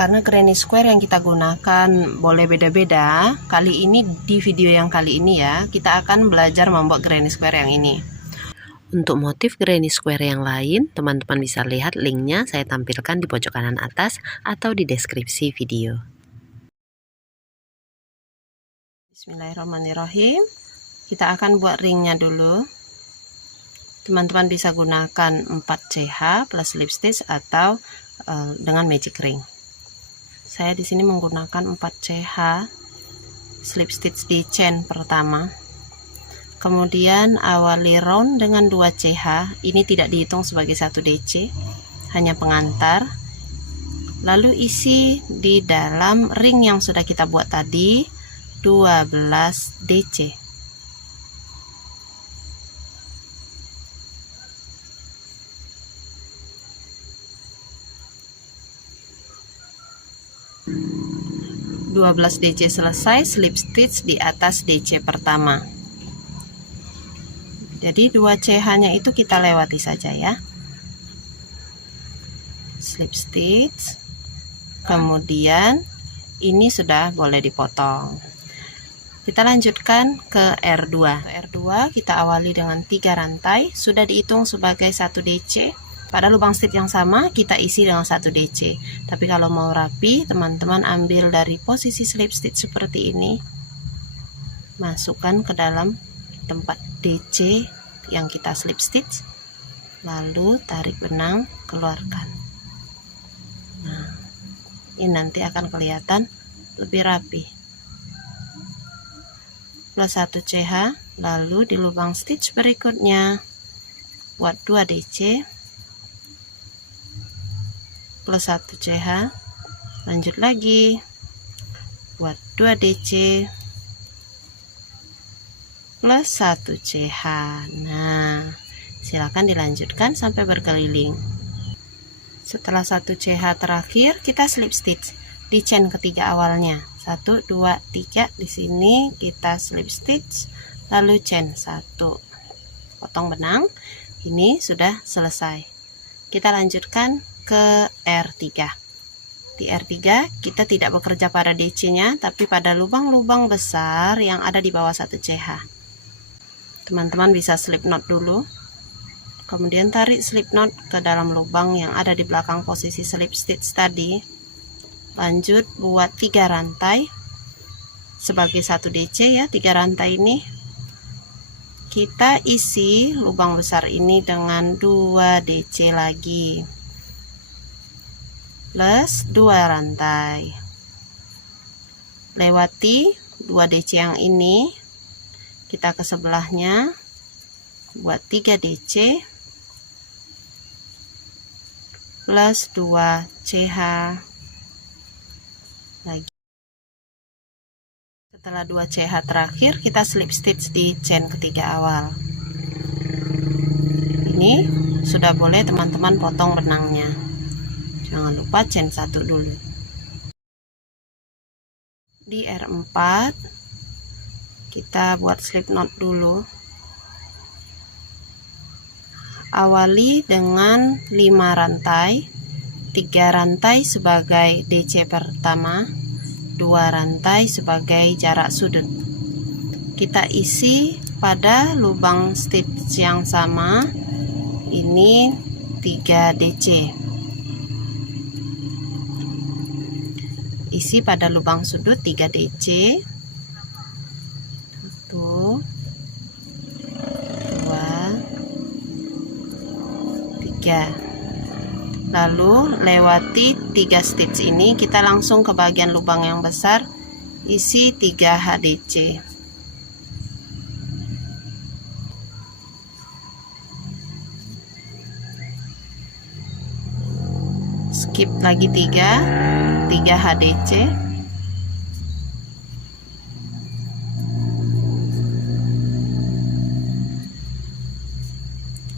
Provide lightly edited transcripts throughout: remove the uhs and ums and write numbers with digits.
Karena granny square yang kita gunakan boleh beda-beda, kali ini di video yang kali ini ya, kita akan belajar membuat granny square yang ini. Untuk motif granny square yang lain, teman-teman bisa lihat linknya saya tampilkan di pojok kanan atas atau di deskripsi video. Bismillahirrahmanirrahim. Kita akan buat ringnya dulu. Teman-teman bisa gunakan 4CH plus slip stitch atau dengan magic ring. Saya di sini menggunakan 4CH slip stitch di chain pertama. Kemudian awali round dengan 2CH. Ini tidak dihitung sebagai 1 DC, hanya pengantar. Lalu isi di dalam ring yang sudah kita buat tadi 12 DC. DC selesai, slip stitch di atas DC pertama. Jadi 2CH nya itu kita lewati saja ya. Slip stitch. Kemudian ini sudah boleh dipotong. Kita lanjutkan ke R2. R2 kita awali dengan 3 rantai, sudah dihitung sebagai 1 DC. Pada lubang stitch yang sama kita isi dengan 1 DC. Tapi kalau mau rapi, teman-teman ambil dari posisi slip stitch seperti ini, masukkan ke dalam tempat DC yang kita slip stitch, lalu tarik benang, keluarkan. Nah, ini nanti akan kelihatan lebih rapi. Plus 1 CH, lalu di lubang stitch berikutnya buat 2 DC plus 1 CH, lanjut lagi buat 2 DC plus 1 CH. Nah, silakan dilanjutkan sampai berkeliling. Setelah 1 CH terakhir, kita slip stitch di chain ketiga awalnya. 1 2 3, di sini kita slip stitch lalu chain 1, potong benang. Ini sudah selesai. Kita lanjutkan ke R3. Di R3 kita tidak bekerja pada DC nya, tapi pada lubang-lubang besar yang ada di bawah 1 CH. Teman-teman bisa slip knot dulu, kemudian tarik slip knot ke dalam lubang yang ada di belakang posisi slip stitch tadi. Lanjut buat 3 rantai sebagai 1 DC ya. 3 rantai ini kita isi lubang besar ini dengan 2 DC lagi plus 2 rantai. Lewati 2 DC yang ini, kita ke sebelahnya buat 3 DC plus 2 CH lagi. Setelah 2 CH terakhir, kita slip stitch di chain ketiga awal. Ini sudah boleh teman-teman potong benangnya. Jangan lupa chain 1 dulu. Di R4 kita buat slip knot dulu. Awali dengan 5 rantai, 3 rantai sebagai DC pertama, 2 rantai sebagai jarak sudut. Kita isi pada lubang stitch yang sama, ini 3 DC. Isi pada lubang sudut 3 DC. 1 2 3. Lalu lewati 3 stitch ini, kita langsung ke bagian lubang yang besar, isi 3 HDC. Skip lagi 3 HDC.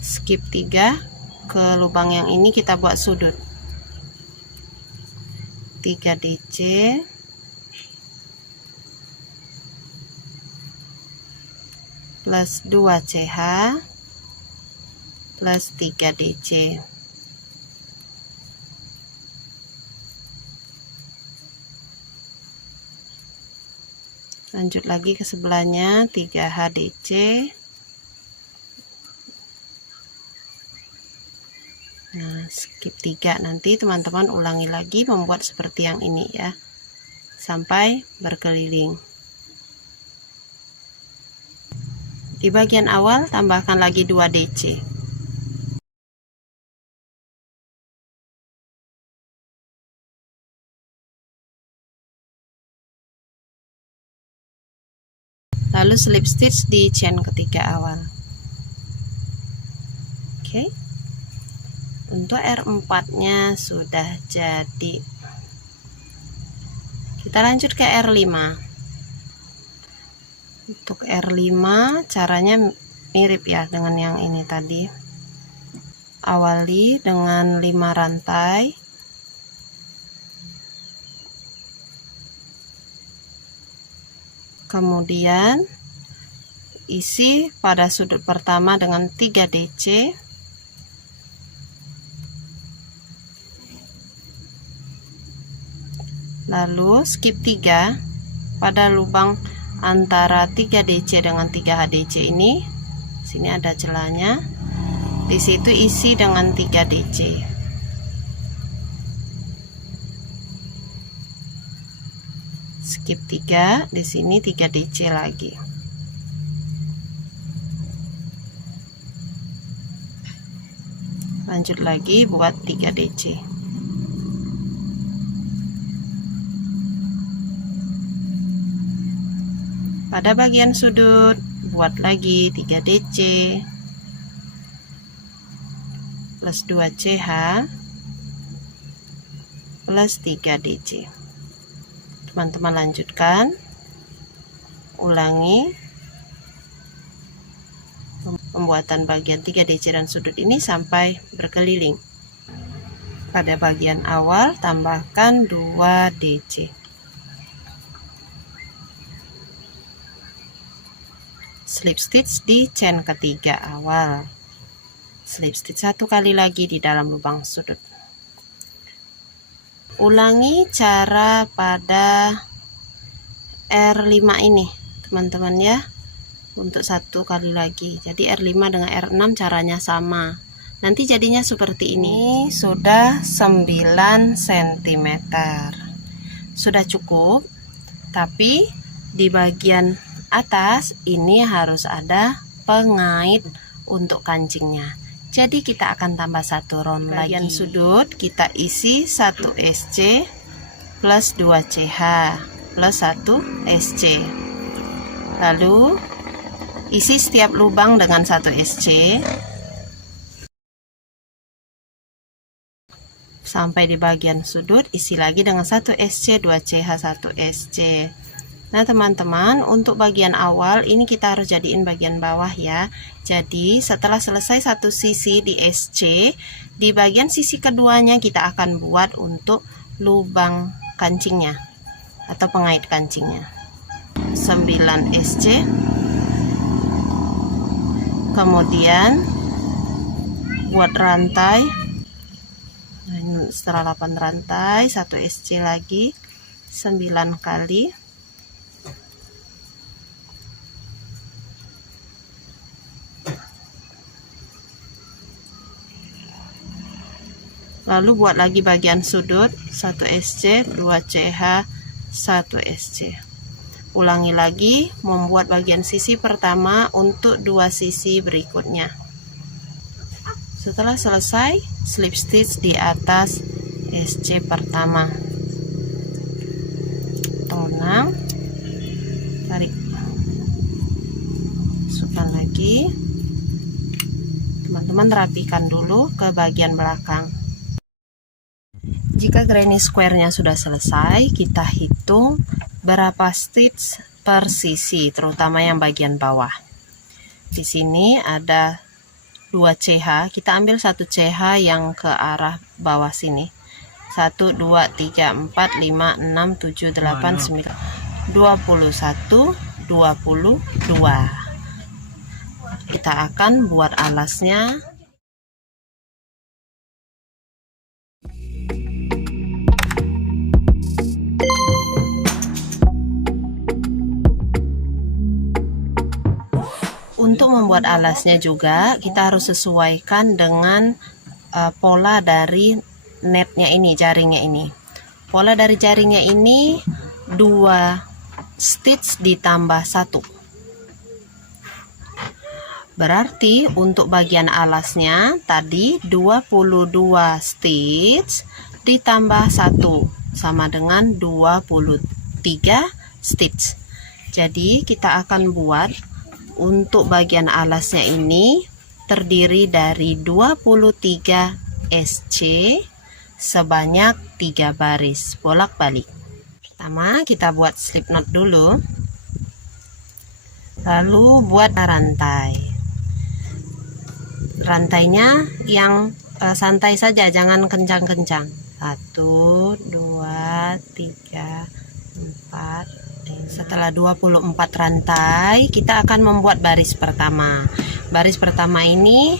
Skip 3 ke lubang yang ini, kita buat sudut 3 DC plus 2 CH plus 3 DC. Lanjut lagi ke sebelahnya 3 HDC. Nah, skip 3. Nanti teman-teman ulangi lagi membuat seperti yang ini ya, sampai berkeliling. Di bagian awal tambahkan lagi 2 DC. Lalu slip stitch di chain ketiga awal. Oke. Untuk R4-nya sudah jadi. Kita lanjut ke R5. Untuk R5 caranya mirip ya dengan yang ini tadi. Awali dengan 5 rantai. Kemudian isi pada sudut pertama dengan 3 DC. Lalu skip 3 pada lubang antara 3 DC dengan 3 HDC ini. Sini ada celahnya. Di situ isi dengan 3 DC. Skip 3, di sini 3 DC lagi. Lanjut lagi buat 3 DC. Pada bagian sudut buat lagi 3 DC plus 2 CH plus 3 DC. Teman-teman lanjutkan, ulangi pembuatan bagian 3 DC dan sudut ini sampai berkeliling. Pada bagian awal tambahkan 2 DC. Slip stitch di chain ketiga awal. Slip stitch 1 kali lagi di dalam lubang sudut. Ulangi cara pada R5 ini teman-teman ya, untuk 1 kali lagi. Jadi R5 dengan R6 caranya sama. Nanti jadinya seperti ini. Sudah 9 cm. Sudah cukup, tapi di bagian atas ini harus ada pengait untuk kancingnya. Jadi kita akan tambah 1 round lagi. Bagian sudut kita isi 1 SC plus 2 CH plus 1 SC. Lalu isi setiap lubang dengan 1 SC sampai di bagian sudut, isi lagi dengan 1 SC, 2 CH, 1 SC. Nah teman-teman, untuk bagian awal ini kita harus jadiin bagian bawah ya. Jadi setelah selesai satu sisi di SC, di bagian sisi keduanya kita akan buat untuk lubang kancingnya atau pengait kancingnya. 9 SC, kemudian buat rantai. Setelah 8 rantai, 1 SC lagi 9 kali. Lalu buat lagi bagian sudut 1 SC, 2 CH, 1 SC. Ulangi lagi membuat bagian sisi pertama untuk 2 sisi berikutnya. Setelah selesai, slip stitch di atas SC pertama. Tenang, tarik, masukkan lagi. Teman-teman rapikan dulu ke bagian belakang. Jika granny square-nya sudah selesai, kita hitung berapa stitch per sisi, terutama yang bagian bawah. Di sini ada 2 CH, kita ambil 1 CH yang ke arah bawah sini. 1, 2, 3, 4, 5, 6, 7, 8, 9, 21, 22. Kita akan buat alasnya. membuat alasnya juga kita harus sesuaikan dengan pola dari netnya ini, jaringnya ini. Pola dari jaringnya ini 2 stitch ditambah 1. Berarti untuk bagian alasnya tadi 22 stitch ditambah 1 sama dengan 23 stitch. Jadi kita akan buat untuk bagian alasnya ini terdiri dari 23 SC sebanyak 3 baris bolak-balik. Pertama kita buat slip knot dulu, lalu buat rantai. Rantainya yang santai saja, jangan kencang-kencang. 1, 2, 3, 4. Setelah 24 rantai kita akan membuat baris pertama. Baris pertama ini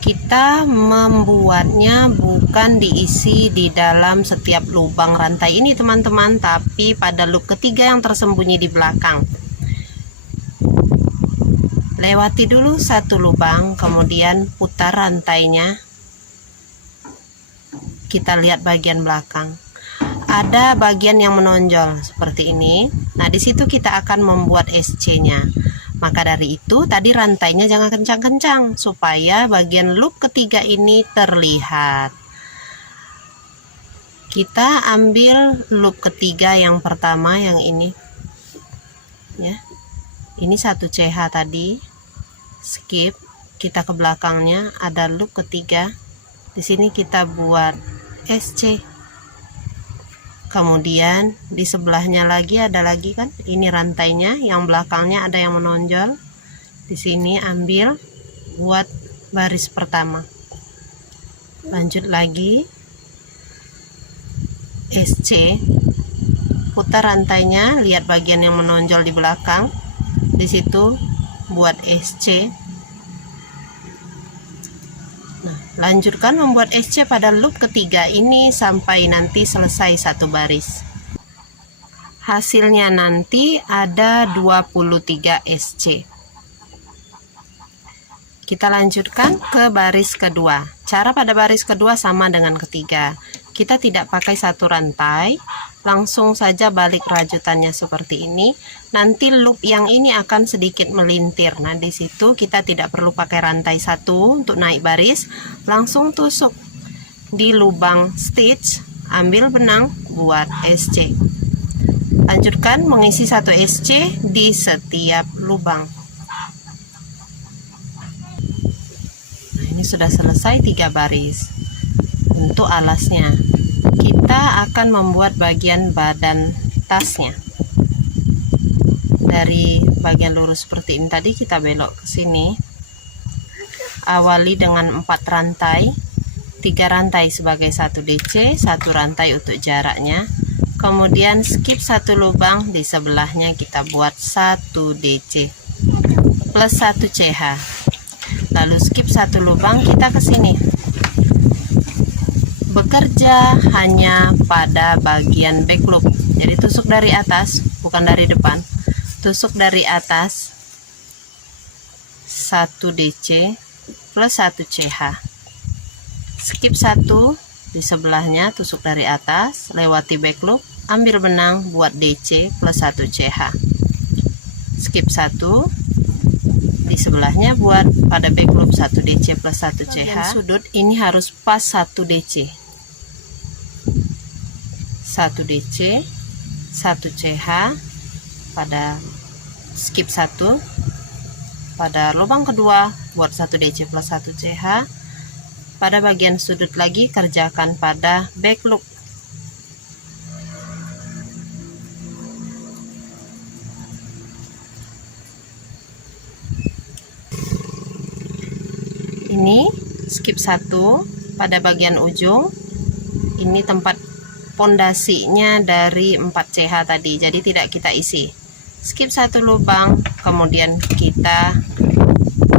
kita membuatnya bukan diisi di dalam setiap lubang rantai ini teman-teman, tapi pada loop ketiga yang tersembunyi di belakang. Lewati dulu 1 lubang, kemudian putar rantainya. Kita lihat bagian belakang. Ada bagian yang menonjol seperti ini. Nah, di situ kita akan membuat SC-nya. Maka dari itu tadi rantainya jangan kencang-kencang supaya bagian loop ketiga ini terlihat. Kita ambil loop ketiga yang pertama, yang ini. Ya. Ini 1 CH tadi. Skip, kita ke belakangnya ada loop ketiga. Di sini kita buat SC. Kemudian di sebelahnya lagi ada lagi kan, ini rantainya yang belakangnya ada yang menonjol. Di sini ambil buat baris pertama. Lanjut lagi SC, putar rantainya, lihat bagian yang menonjol di belakang. Di situ buat SC. Lanjutkan membuat SC pada loop ketiga ini sampai nanti selesai 1 baris. Hasilnya nanti ada 23 SC. Kita lanjutkan ke baris kedua. Cara pada baris kedua sama dengan ketiga. Kita tidak pakai 1 rantai, langsung saja balik rajutannya seperti ini. Nanti loop yang ini akan sedikit melintir. Nah, di situ kita tidak perlu pakai rantai 1 untuk naik baris, langsung tusuk di lubang stitch, ambil benang, buat SC. Lanjutkan mengisi 1 SC di setiap lubang. Nah, ini sudah selesai 3 baris. Untuk alasnya kita akan membuat bagian badan tasnya. Dari bagian lurus seperti ini tadi kita belok ke sini. Awali dengan 4 rantai, 3 rantai sebagai 1 DC, 1 rantai untuk jaraknya. Kemudian skip 1 lubang, di sebelahnya kita buat 1 DC plus 1 CH. Lalu skip 1 lubang, kita ke sini. Bekerja hanya pada bagian back loop. Jadi tusuk dari atas, bukan dari depan. Tusuk dari atas 1 DC plus 1 CH. Skip 1 di sebelahnya, tusuk dari atas, lewati back loop, ambil benang, buat DC plus 1 CH. Skip 1 di sebelahnya, buat pada back loop 1 DC plus 1 CH. Sudut ini harus pas 1 DC. 1 DC, 1 CH pada skip 1, pada lubang kedua buat 1 DC plus 1 CH. Pada bagian sudut lagi kerjakan pada back loop. Ini skip 1 pada bagian ujung. Ini tempat pondasinya dari 4 CH tadi, jadi tidak kita isi. Skip 1 lubang, kemudian kita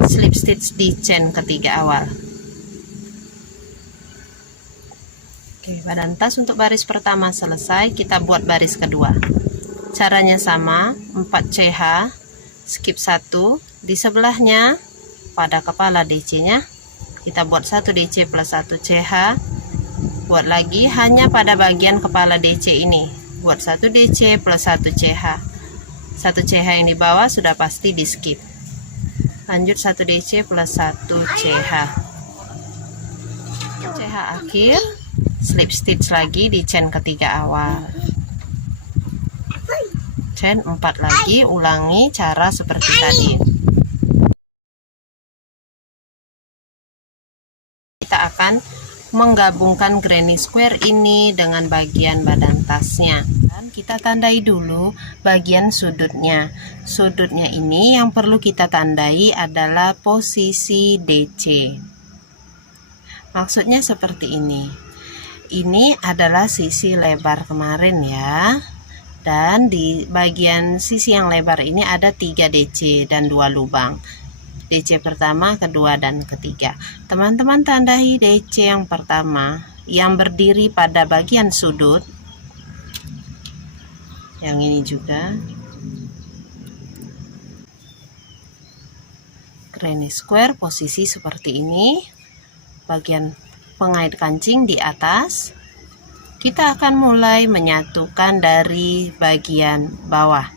slip stitch di chain ketiga awal. Oke, badan tas untuk baris pertama selesai, kita buat baris kedua. Caranya sama, 4 CH, skip 1, di sebelahnya pada kepala DC-nya. Kita buat 1 DC plus 1 CH. Buat lagi hanya pada bagian kepala DC ini. Buat 1 DC plus 1 CH. 1 CH yang di bawah sudah pasti di skip. Lanjut 1 DC plus 1 CH. CH akhir, slip stitch lagi di chain ketiga awal. Chain 4 lagi, ulangi cara seperti tadi. Kita akan menggabungkan granny square ini dengan bagian badan tasnya. Dan kita tandai dulu bagian sudutnya. Sudutnya ini yang perlu kita tandai adalah posisi DC. Maksudnya seperti ini. Ini adalah sisi lebar kemarin ya. Dan di bagian sisi yang lebar ini ada 3 DC dan 2 lubang. DC pertama, kedua, dan ketiga. Teman-teman tandai DC yang pertama yang berdiri pada bagian sudut. Yang ini juga. Granny square posisi seperti ini. Bagian pengait kancing di atas. Kita akan mulai menyatukan dari bagian bawah.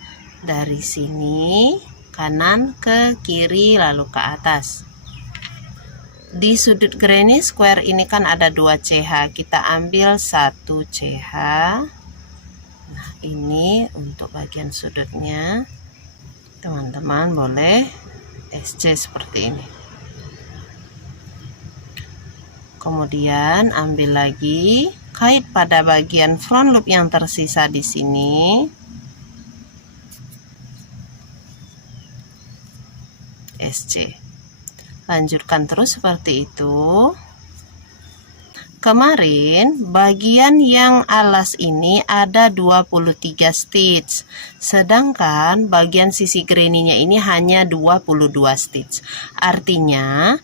Dari sini kanan ke kiri lalu ke atas. Di sudut granny square ini kan ada 2 CH, kita ambil 1 CH. Nah, ini untuk bagian sudutnya. Teman-teman boleh SC seperti ini. Kemudian ambil lagi, kait pada bagian front loop yang tersisa di sini. SC. Lanjutkan terus seperti itu. Kemarin bagian yang alas ini ada 23 stitch, sedangkan bagian sisi granny-nya ini hanya 22 stitch. Artinya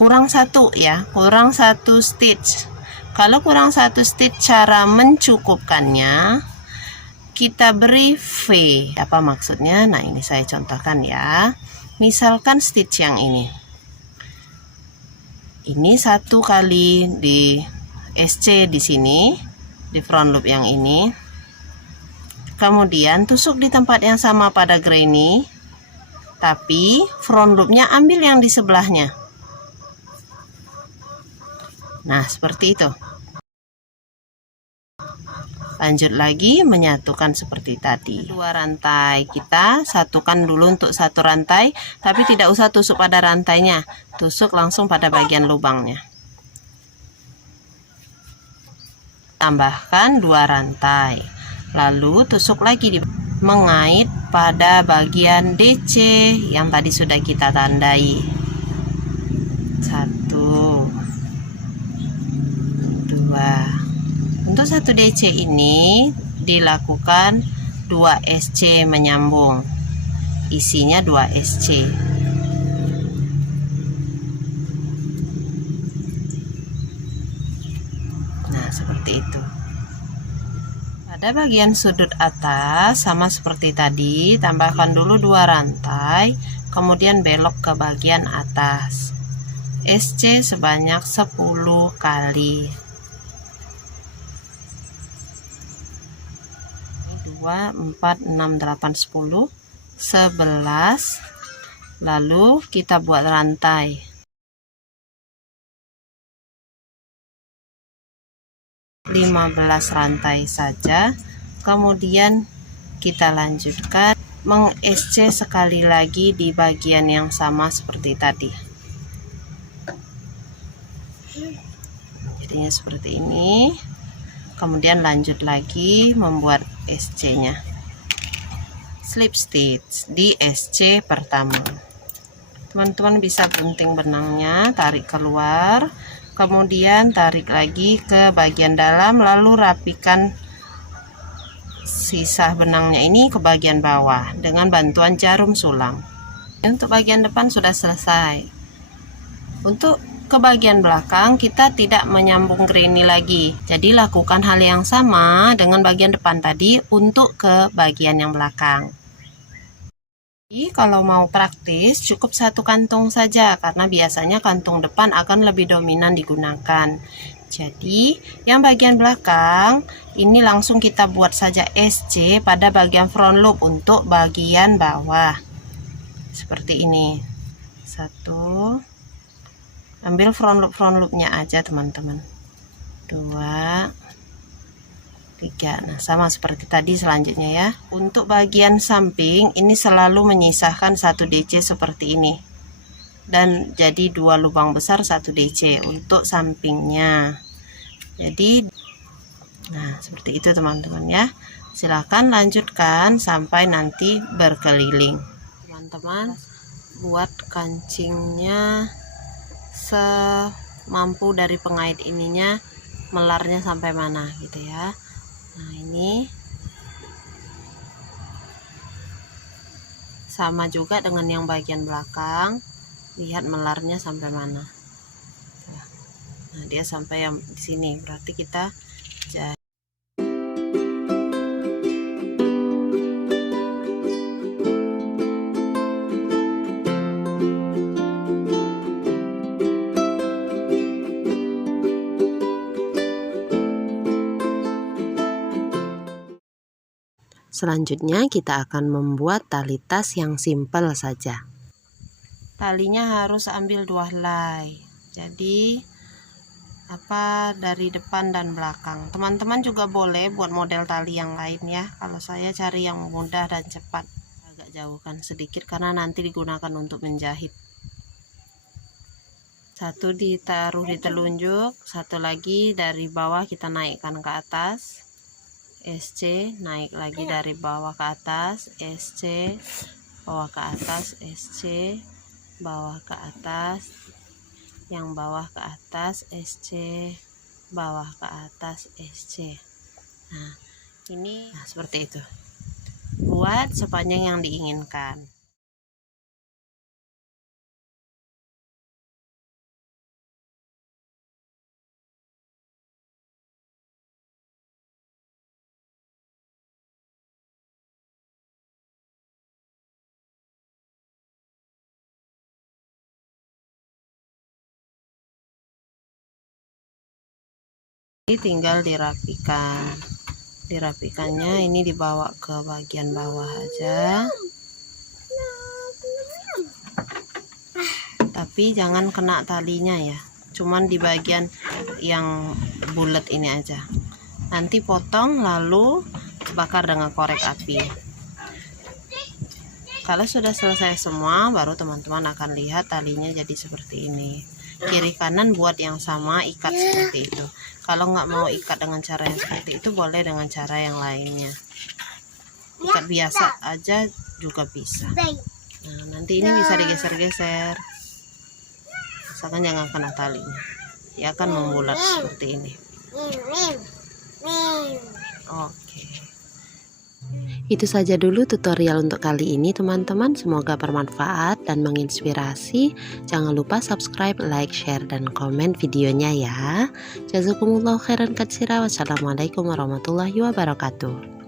kurang 1 ya, kurang 1 stitch. Kalau kurang 1 stitch, cara mencukupkannya kita beri V. Apa maksudnya? Nah, ini saya contohkan ya. Misalkan stitch yang ini 1 kali di SC di sini, di front loop yang ini. Kemudian tusuk di tempat yang sama pada granny, tapi front loopnya ambil yang di sebelahnya. Nah, seperti itu. Lanjut lagi menyatukan seperti tadi. 2 rantai kita satukan dulu untuk 1 rantai, tapi tidak usah tusuk pada rantainya, tusuk langsung pada bagian lubangnya. Tambahkan 2 rantai, lalu tusuk lagi mengait pada bagian DC yang tadi sudah kita tandai. 1, 2. Untuk 1 DC ini dilakukan 2 SC menyambung. Isinya 2 SC. Nah, seperti itu. Pada bagian sudut atas sama seperti tadi, tambahkan dulu 2 rantai, kemudian belok ke bagian atas. SC sebanyak 10 kali. 2, 4, 6, 8, 10, 11. Lalu kita buat rantai. (15) rantai saja. Kemudian kita lanjutkan meng-SC sekali lagi di bagian yang sama seperti tadi. Jadinya seperti ini. Kemudian lanjut lagi membuat SC-nya. Slip stitch di SC pertama. Teman-teman bisa gunting benangnya, tarik keluar, kemudian tarik lagi ke bagian dalam, lalu rapikan sisa benangnya ini ke bagian bawah dengan bantuan jarum sulam. Untuk bagian depan sudah selesai. Untuk ke bagian belakang kita tidak menyambung granny lagi, jadi lakukan hal yang sama dengan bagian depan tadi untuk ke bagian yang belakang. Kalau mau praktis cukup satu kantung saja karena biasanya kantung depan akan lebih dominan digunakan. Jadi yang bagian belakang ini langsung kita buat saja SC pada bagian front loop untuk bagian bawah. Seperti ini. Satu. Ambil front loopnya aja teman-teman. 2 3. Nah, sama seperti tadi selanjutnya ya. Untuk bagian samping ini selalu menyisahkan 1 DC seperti ini. Dan jadi 2 lubang besar 1 DC untuk sampingnya. Jadi nah, seperti itu teman-teman ya. Silahkan lanjutkan sampai nanti berkeliling. Teman-teman, buat kancingnya semampu dari pengait ininya, melarnya sampai mana gitu ya. Nah, ini sama juga dengan yang bagian belakang, lihat melarnya sampai mana. Nah, dia sampai yang di sini, berarti kita jahit. Selanjutnya kita akan membuat tali tas yang simpel saja. Talinya harus ambil 2 helai. Jadi dari depan dan belakang. Teman-teman juga boleh buat model tali yang lain ya. Kalau saya cari yang mudah dan cepat. Agak jauhkan sedikit karena nanti digunakan untuk menjahit. Satu ditaruh di telunjuk, satu lagi dari bawah kita naikkan ke atas. SC, naik lagi dari bawah ke atas, SC, bawah ke atas, SC, bawah ke atas, yang bawah ke atas, SC, bawah ke atas, SC. Nah, ini seperti itu. Buat sepanjang yang diinginkan. Tinggal dirapikannya ini dibawa ke bagian bawah aja, tapi jangan kena talinya ya, cuman di bagian yang bulat ini aja. Nanti potong lalu bakar dengan korek api. Kalau sudah selesai semua, baru teman-teman akan lihat talinya jadi seperti ini. Kiri kanan buat yang sama, ikat seperti itu. Kalau nggak mau ikat dengan cara yang seperti itu, boleh dengan cara yang lainnya. Ikat biasa aja juga bisa. Nah, nanti ini bisa digeser-geser. Misalkan jangan kena talinya. Dia akan membulat seperti ini. Oke. Itu saja dulu tutorial untuk kali ini teman-teman. Semoga bermanfaat dan menginspirasi. Jangan lupa subscribe, like, share, dan komen videonya ya. Jazakumullah khairan katsira. Wassalamualaikum warahmatullahi wabarakatuh.